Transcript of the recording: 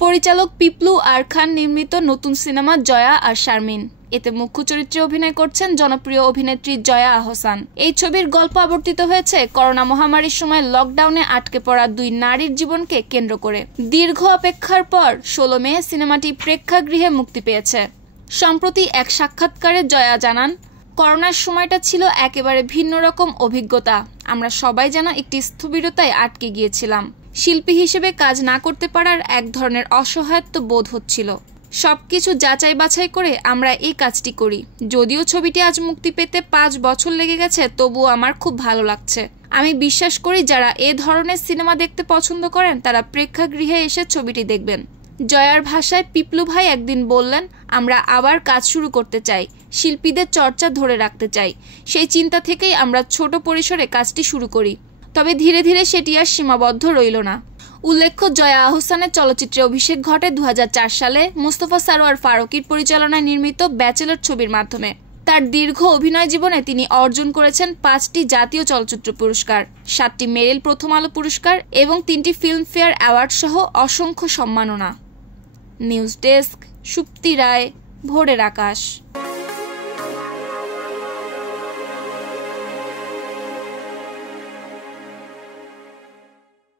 পরিচালক পিপলু আর খান নির্মিত নতুন সিনেমা জয়া আর শারমিন। এতে মুখ্য চরিত্রে অভিনয় করছেন জনপ্রিয় অভিনেত্রী জয়া আহসান। এই ছবির গল্প আবর্তিত হয়েছে করোনা মহামারীর সময় লকডাউনে আটকে পড়া দুই নারীর জীবনকে কেন্দ্র করে। দীর্ঘ অপেক্ষার পর 16 মে সিনেমাটি প্রেক্ষাগৃহে মুক্তি পেয়েছে। সম্প্রতি এক সাক্ষাৎকারে জয়া জানান, করোনার সময়টা ছিল একেবারে ভিন্ন রকম অভিজ্ঞতা। আমরা সবাই যেন একটি স্থবিরতায় আটকে গিয়েছিলাম। শিল্পী হিসেবে কাজ না করতে পারার এক ধরনের অসহায়ত্ব বোধ হচ্ছিল। সবকিছু যাচাই বাছাই করে আমরা এই কাজটি করি। যদিও ছবিটি আজ মুক্তি পেতে 5 বছর লেগে গেছে, তবুও আমার খুব ভালো লাগছে। আমি বিশ্বাস করি যারা এ ধরনের সিনেমা দেখতে পছন্দ করেন তারা প্রেক্ষাগৃহে এসে ছবিটি দেখবেন। জয়ার ভাষায়, পিপলু ভাই একদিন বললেন, আমরা আবার কাজ শুরু করতে চাই, শিল্পীদের চর্চা ধরে রাখতে চাই। সেই চিন্তা থেকেই আমরা ছোট পরিসরে কাজটি শুরু করি। তবে ধীরে ধীরে সেটি আর সীমাবদ্ধ রইল না। উল্লেখ্য, জয়া আহসানের চলচ্চিত্রে অভিষেক ঘটে 2004 সালে মোস্তফা সরোয়ার ফারুকীর পরিচালনায় নির্মিত ব্যাচেলর ছবির মাধ্যমে। তার দীর্ঘ অভিনয় জীবনে তিনি অর্জন করেছেন 5টি জাতীয় চলচ্চিত্র পুরস্কার, 7টি মেরিল প্রথম আলো পুরস্কার এবং 3টি ফিল্মফেয়ার অ্যাওয়ার্ড সহ অসংখ্য সম্মাননা। নিউজ ডেস্ক, সুপ্তি রায়, ভোরের আকাশ।